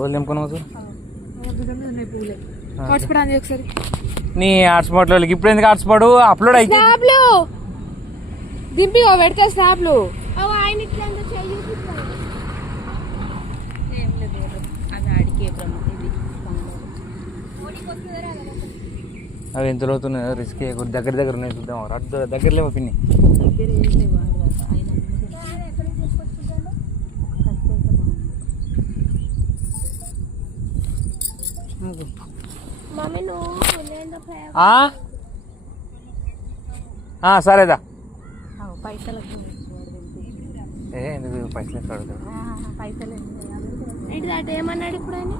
రోజు నింపుకొని hotspot on చేయి ఒకసారి. నీ హాట్స్పాట్ వాళ్ళకి ఇప్పుడు ఎందుకు హాట్స్పాట్ అప్లోడ్ అయితే స్నాప్లు దింపి పెడతా స్నాప్లు. అవి ఎంత లోతున్నాయో రిస్క్ దగ్గర దగ్గర ఉన్నాయి చూద్దాం. దగ్గర లేవా పిన్ని? సరేదా ఎందుకు పైసలు ఎంత అడుగుతాడు? ఏమన్నాడు ఇప్పుడు ఆయన?